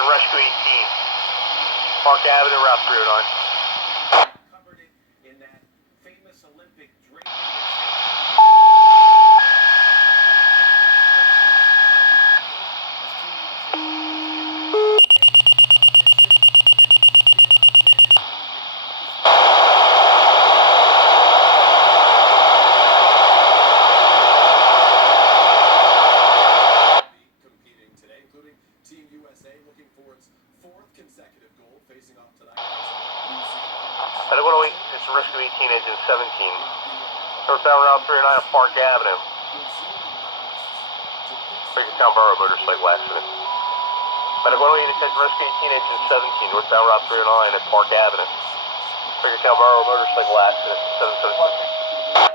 Attention Rescue 18. Park Ave, Route 309. Covered it in that famous Olympic draping. Competing today, including Team USA looking for its fourth consecutive goal, facing off tonight against New Zealand. At 108, it's Rescue 18, engine 17. Northbound Route 309 at Park Avenue. Town Borough motorcycle accident. At 108, attention Rescue 18, engine 17, northbound Route 309 at Park Avenue. Town Borough motorcycle accident, 776.